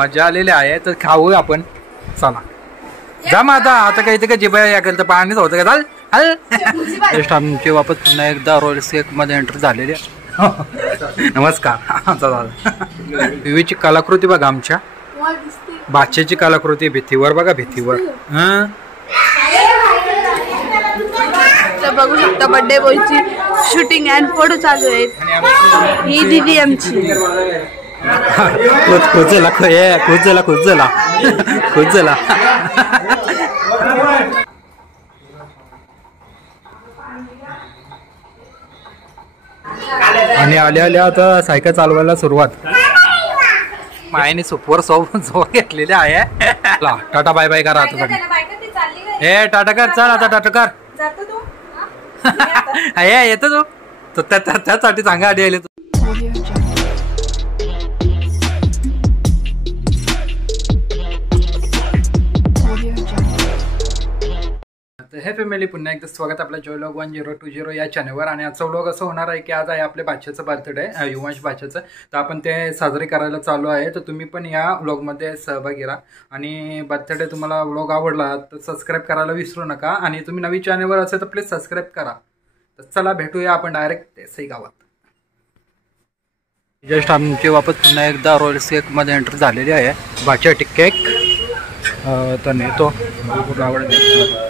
मजा आलेली आहे तर खाऊ आपण. चला जा मग आता काही ते जिबा या केलं तर पाणीच होतं का. चाल हल जस्ट आमची वापस पुन्हा एकदा रॉयल्स केक मध्ये एंटर झालेली आहे. नमस्कार. चला विवीची कलाकृती बघा, आमच्या बादशाची कलाकृती भिंतीवर बघा, भिंतीवर. बघू शकता बर्थडे बॉयची शूटिंग अँड फोटो चालू आहेत. ही दीदी आमची. खुश झाला. आणि आल्या आल्या आता सायकल चालवायला सुरुवात. मायाने सुपवर जोर घेतलेले आहे. टाटा बाय बाय करा आता. हे टाटा कर, चल आता टाटा कर. येतो तू त्यासाठी चांगला आधी आले. हे फॅमिली पुन्हा एकदा स्वागत आपल्या जॉय व्लॉग 1020 या चॅनलवर. आणि आजचा व्लॉग असं होणार आहे की आज आहे आपल्या बादशाचं बर्थडे, युवांश बादशाचं. तर आपण ते साजरे करायला चालू आहे. तर तुम्ही पण या व्लॉगमध्ये सहभागी राहा. आणि बर्थडे तुम्हाला व्लॉग आवडला तर सबस्क्राईब करायला विसरू नका. आणि तुम्ही नवीन चॅनलवर असेल तर प्लीज सबस्क्राईब करा. तर चला भेटूया आपण डायरेक्ट सई गावात. जस्ट आमची वापस पुन्हा एकदा रॉयल्स केक मध्ये एंटर झालेली आहे. बादशाची केक तर नेतो आवडते.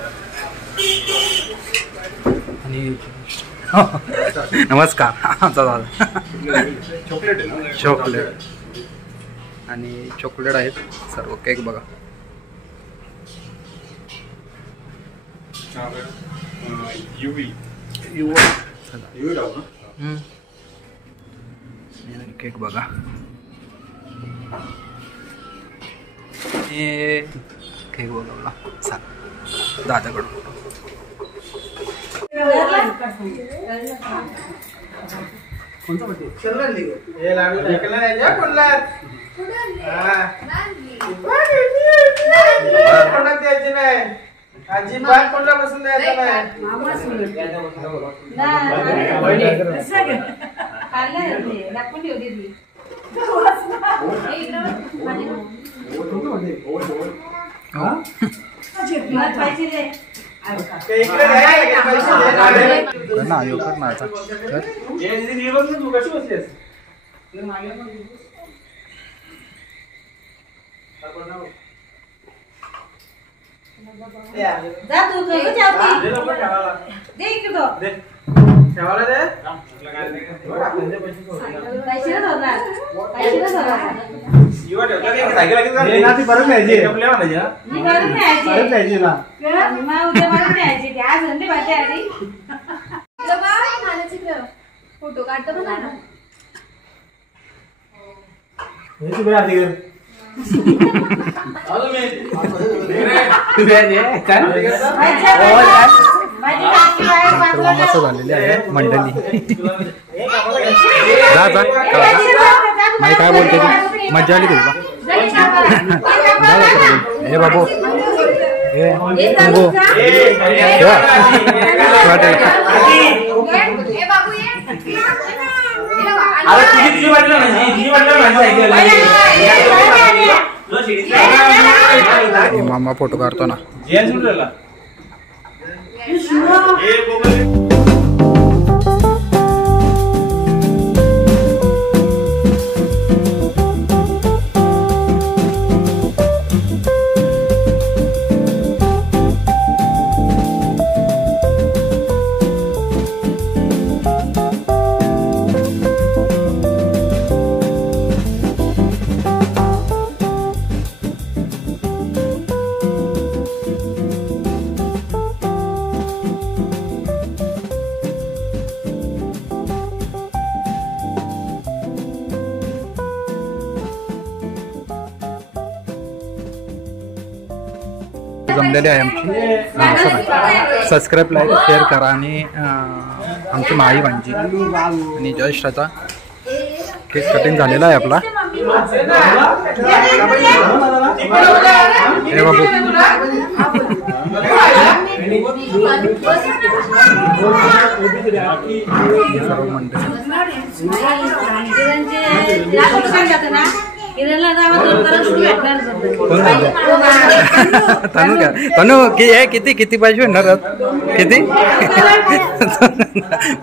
आणि नमस्कार. चला चॉकलेट आणि चॉकलेट आहेत सर्व. केक बघा. केक बघा. केक बघा. चला दादाकडून अजिबात कोणला बसून द्यायचं नाही. ना यो कर ना आता. फोटो काढतो ना. झालेली आहे मंडळी. जा जा माही काय बोलते ती. मजा आली तुला. हे बाबू हे मामा फोटो काढतो ना. जमलेली आहे आमची. सबस्क्राईब लाईक शेअर करा. आणि आमची माई भांजी. आणि जस्ट आता केक कटिंग झालेला आहे आपला. हे बाबू सर्व मंडळी तनू का तनू किती किती पाहिजे होणार किती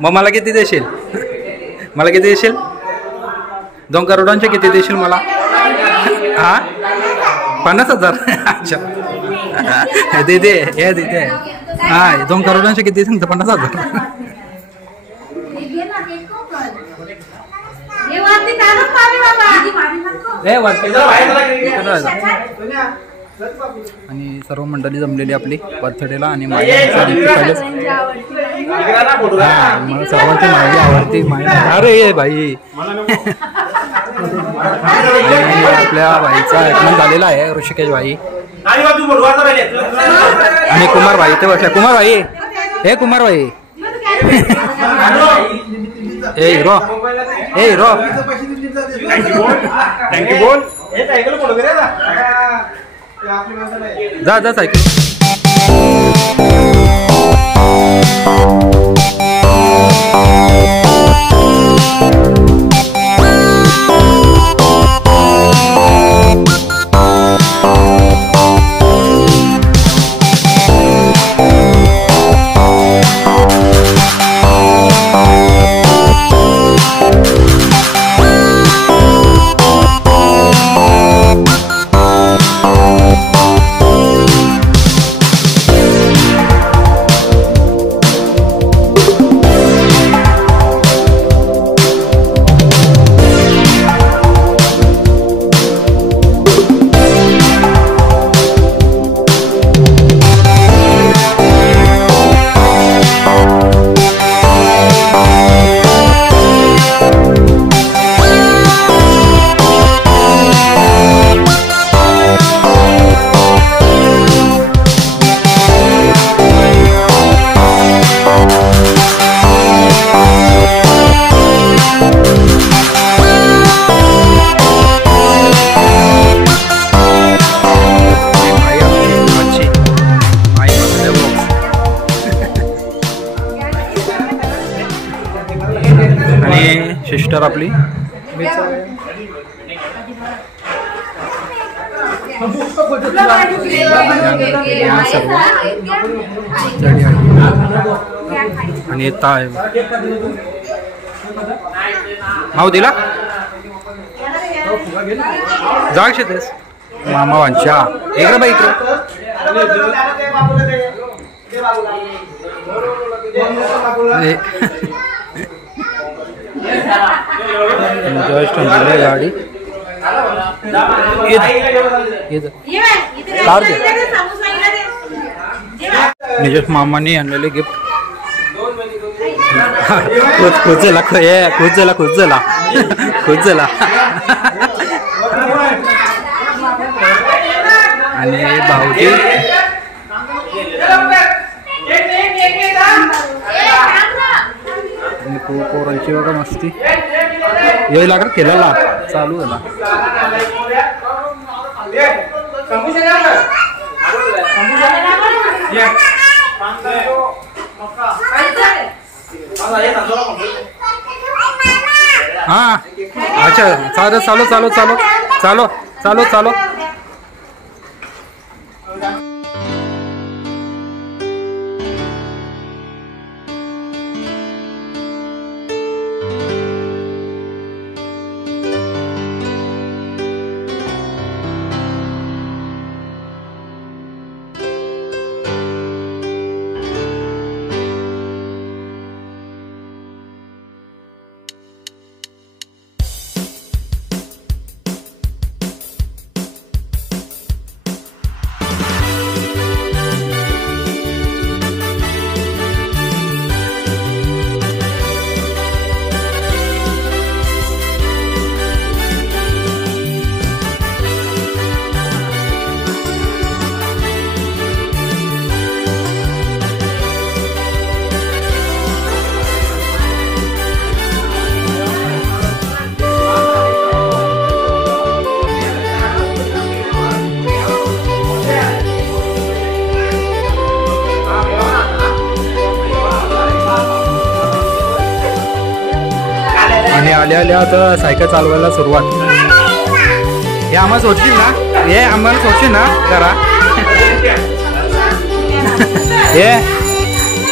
मग मला किती देशील मला किती देशील 2 करोडांचे किती देशील मला हा 50,000 अच्छा दे हे दे हा 2 करोडांचे किती सांगतो 50,000 आणि सर्व मंडळी जमलेली आपली बर्थडेला आणि मला सर्वांची माझी आवडती अरे भाई आपल्या भाईचा आगमन झालेला आहे ऋषिकेश भाई आणि कुमार भाई ते बसले कुमार भाई हे कुमार भाई ए हिरो थँक्यू बोल जा सायकल सिस्टर आपली आणि माऊ दिला जाग शेतेस मामा वांच्या इकडे बाई इकडे जस्ट गाडी निजस मामाने आणलेले गिफ्ट खुजला आणि भाऊजी पोरांची बघा मस्ती येईल लागत केलेला चालू झाला हा अच्छा चालो आणि आल्या आता सायकल चालवायला सुरुवात हे आम्हाला सोडशील ना हे आम्हाला सोडशील ना जरा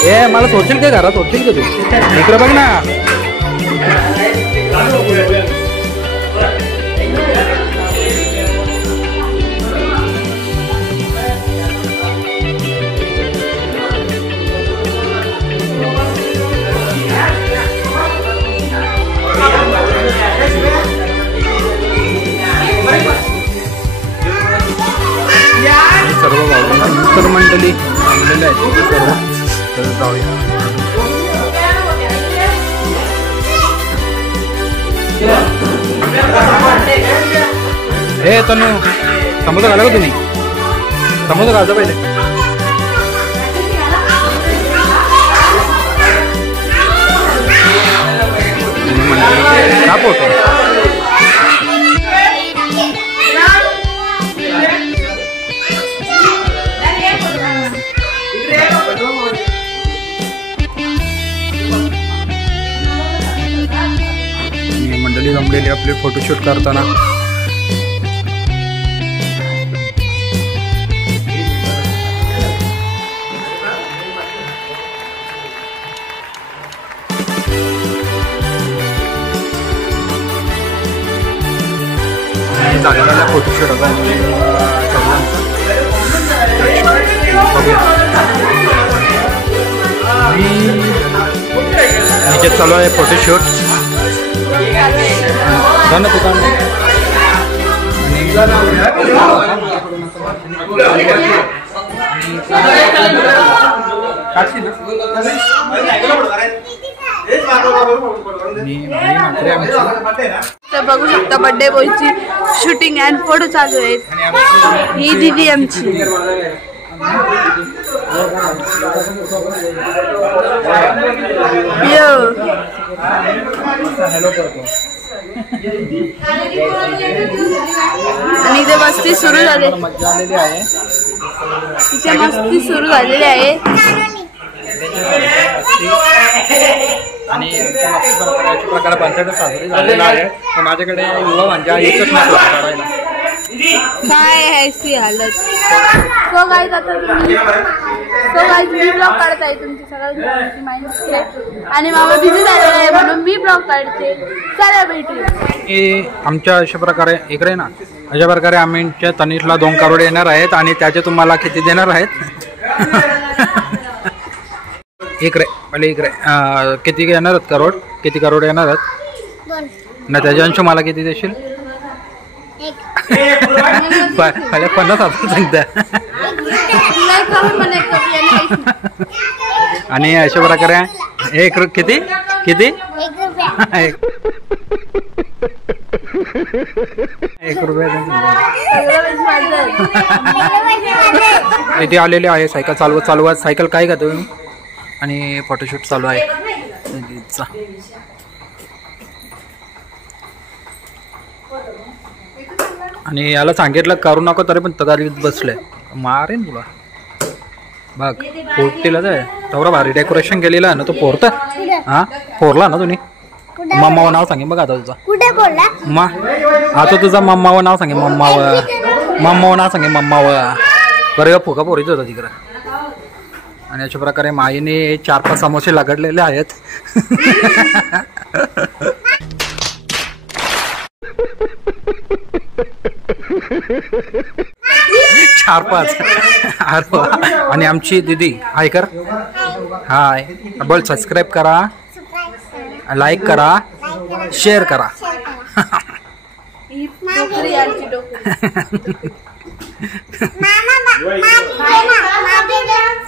हे मला सोडशील का घरात सोडशील का तू इकडे बघ ना सर्व मित्र मंडळी आणलेले आहेत सर्व तर जाऊया हे तनु समोसा घाला का तुम्ही समोसा घालता पहिले का पोट मंडळी जमलेली आपले फोटोशूट करताना झालेला फोटोशूट होता नीचे चालू आहे फोटोशूट तर बघू शकता बर्थडे बॉयची शूटिंग अँड फोटो चालू आहेत ही दीदी आमची आणि इथे मस्ती सुरू झाली इथे मस्ती सुरू झालेली आहे आणि अशा प्रकारे बर्थडे साजरी झालेला आहे माझ्याकडे युवा म्हणजे एकच काढायला काय आहे सी हालत सो गाईज आता सो गाईज मी ब्लॉग काढताय तुमची सगळ्यांची माहिती आहे आणि मामा बिझी झालेला आहे म्हणून मी ब्लॉग काढते चला भेटू आमच्या अशा प्रकारे इकडे ना अशा प्रकारे आम्ही तनिषला 2 करोड येणार आहेत आणि त्याचे तुम्हाला किती देणार आहेत इकडे पहिले इकडे किती येणार आहेत करोड किती करोड येणार आहेत ना त्याच्या अंश मला किती देशील पहिले 50,000 सांगता आणि अशा प्रकारे एक किती किती 1 रुपया इथे आलेले आहे सायकल चालवत सायकल काय का तुम्ही आणि फोटोशूट चालू आहे आणि याला सांगितलं करू नको तरी पण तगारी बसलंय मारेन तुला बघ पोटीला जाय तेवढं भारी डेकोरेशन केलेलं आहे ना तो पोरता हा पोरला ना तुम्ही मम्मावं नाव सांगे बघ आता तुझा कुठे बोलला आता तुझा मम्मावं नाव सांगे मम्मावं नाव सांगे मम्मावं बरं फुका पोरीच होता तिकडं आणि अशा प्रकारे माईने 4-5 समोसे लगडलेले आहेत 4-5 आणि आमची दीदी हाय कर हाय बोल सबस्क्राईब करा लाईक करा शेअर करा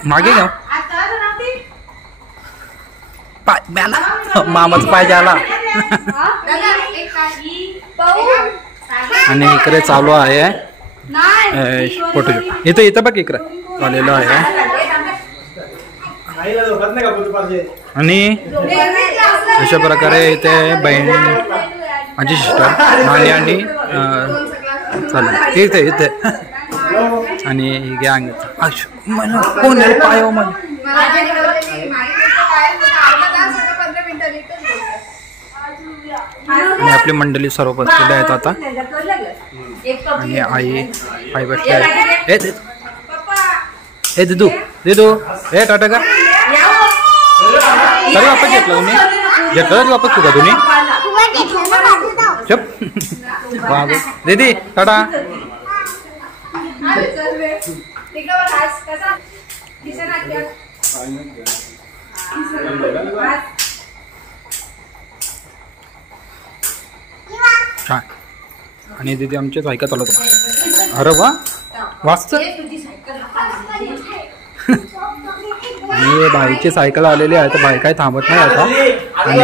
मागे जाऊ पाय मामाचा पाय झाला आणि इकडे चालू आहे फोटोशूट इथं बघ इकडे आलेलं आहे आणि अशा प्रकारे इथे बहीण माझी सिस्टर माली आणि चालेल इथे आणि गँग मला कोण आहे पाय आणि आपली मंडळी सर्व बसलेले आहेत आता आणि आई बसली आहे. ए दिदू ए टाटा का तरी वापस घेतला तुम्ही तरी वापस तुका तुम्ही चप दीदी टाटा. छान. आणि दीदी आमचे सायकल चालवत. अरे वा वाचत. आणि बाईची सायकल आलेली आहे तर बाई काय थांबत नाही आता. आणि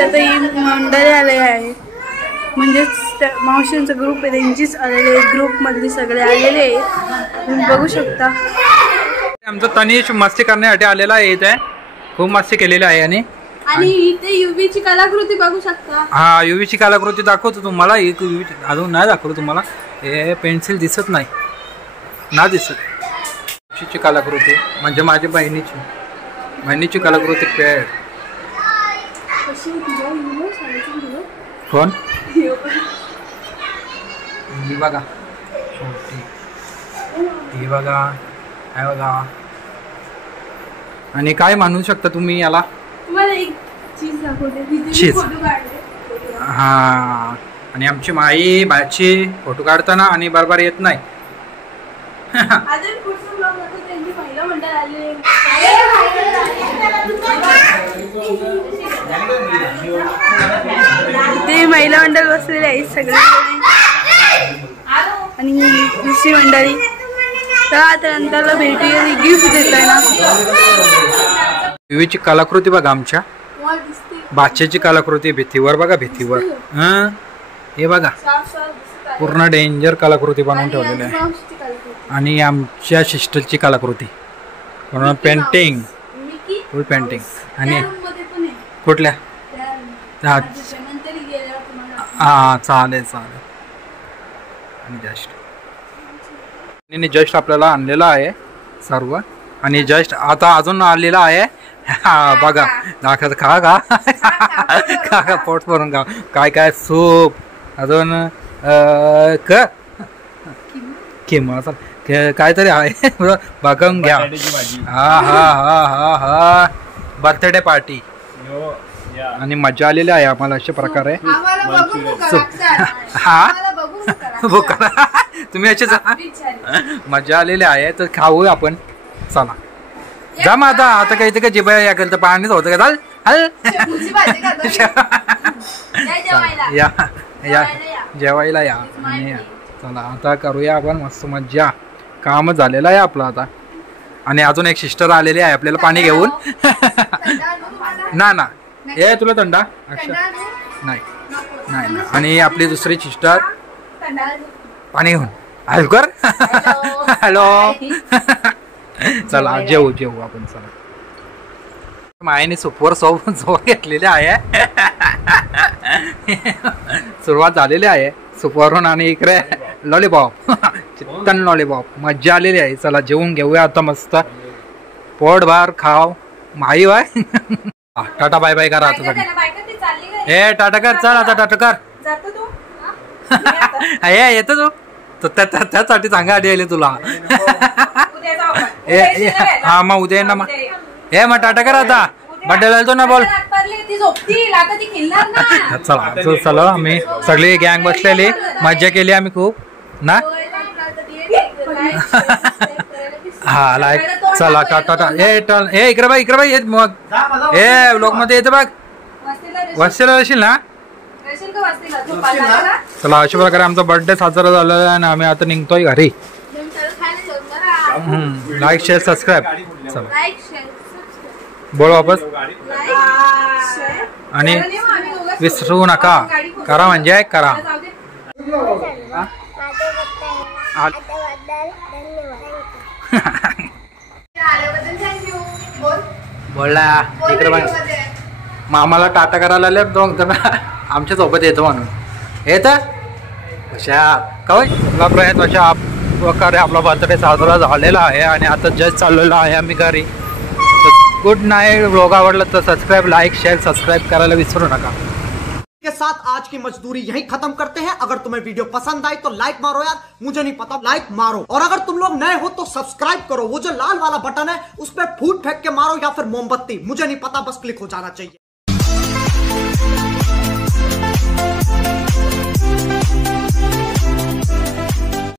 आता ही मंडळी आले आहे म्हणजे मावशींचा ग्रुप आहे त्यांचीच आलेले ग्रुप मधले सगळे आलेले आहे तुम्ही बघू शकता. आमचा तनिष मस्ती करण्यासाठी आलेला आहे. इथे खूप मस्ती केलेली आहे. आणि इथे युवीची कलाकृती बघू शकता. हा युवीची कलाकृती दाखवतो तुम्हाला. एक युवी अजून नाही दाखवतो तुम्हाला. हे पेन्सिल दिसत नाही ना दिसत. युवीची कलाकृती म्हणजे माझ्या बहिणीची कलाकृती पेड. कोण ही बघा छोटी ही बघा काय बघा. आणि काय म्हणू शकता तुम्ही याला. चीज हा. आणि आमची माई बाची फोटो काढताना आणि बरोबर येत नाही. ते महिला मंडळ बसलेले आहेत सगळे आणि दुसरी मंडळी. तर आता नंतरला भेटूया गिफ्ट देत आहे ना. युवीची कलाकृती बघा आमच्या बाच्याची कलाकृती भीतीवर बघा भीतीवर. हे बघा पूर्ण डेंजर कलाकृती बनवून ठेवलेली आहे. आणि आमच्या सिस्टरची कलाकृती पूर्ण पेंटिंग फुल पेंटिंग. आणि कुठल्या हा चालेल. आणि जस्ट आपल्याला आणलेला आहे सर्व. आणि जस्ट आता अजून आलेला आहे. हा बघा दाखवत खा का पोट भरून खा. काय सूप अजून किंवा काहीतरी आहे बघून घ्या. हा बर्थडे पार्टी. आणि मजा आलेली आहे आम्हाला अशा प्रकारे. हा तुम्ही असे मजा आलेली आहे तर खाऊ आपण. चला जा मग आता काही ते जिबा या तर पाणीच होतं का. या या जेवायला या. आणि चला आता करूया आपण मस्त मज्जा. काम झालेलं आहे आपलं आता. आणि अजून एक सिस्टर आलेली आहे आपल्याला पाणी घेऊन. ना हे तुला थंडा अक्षर नाही. आणि आपली दुसरी सिस्टर पाणी घेऊन हलकर. हॅलो चला जेवू आपण. चला मायने सुपवर जोर घेतलेले आहे. सुरुवात झालेली आहे सुपवरून. आणि इकडे लॉलीपॉप चिकन लॉलीपॉप मज्जा आलेली आहे. चला जेवून घेऊया आता मस्त पोटभर खाव. माई बाय टाटा बाय बाय करा आता सगळं. ए टाटा कर चल आता टाटा कर. हे येतो तू त्यासाठी सांगायला आले तुला. हा मग उद्या ये ना मग. हे मग टाटा कर आता. बड्डेला येतो ना बोल. चला आम्ही सगळी गँग बसलेली मज्जा केली आम्ही खूप ना. हा लाईक चला टाटा ए इकडे बाई येत मग ए ब्लॉग मध्ये येतं बघ वस्तीला येशील ना. चला अशा प्रकारे आमचा बर्थडे साजरा झालेला आहे आणि आम्ही आता निघतोय घरी. लाईक शेअर सबस्क्राईब चला बोल वापस आणि विसरू नका करा म्हणजे करा. बोलला इकडे बघ मामाला टाटा करायला आले दोन तर आमच्या सोबत येतो म्हणून येत अशा कवा प्रयत्न अशा प्रकारे आपला बर्थडे साजरा झालेला आहे आणि आता जस्ट चाललेला आहे आम्ही घरी. Good night. व्लॉग आवडला तर सबस्क्राईब लाईक शेअर सबस्क्राईब करायला विसरू नका. के साथ आज की मजदूरी यहीं खत्म करते हैं. अगर तुम्हें वीडियो पसंद आई तो लाइक मारो यार, मुझे नहीं पता लाइक मारो. और अगर तुम लोग नए हो तो सब्सक्राइब करो. वो जो लाल वाला बटन है उस पर फूट फेंक के मारो या फिर मोमबत्ती, मुझे नहीं पता, बस क्लिक हो जाना चाहिए.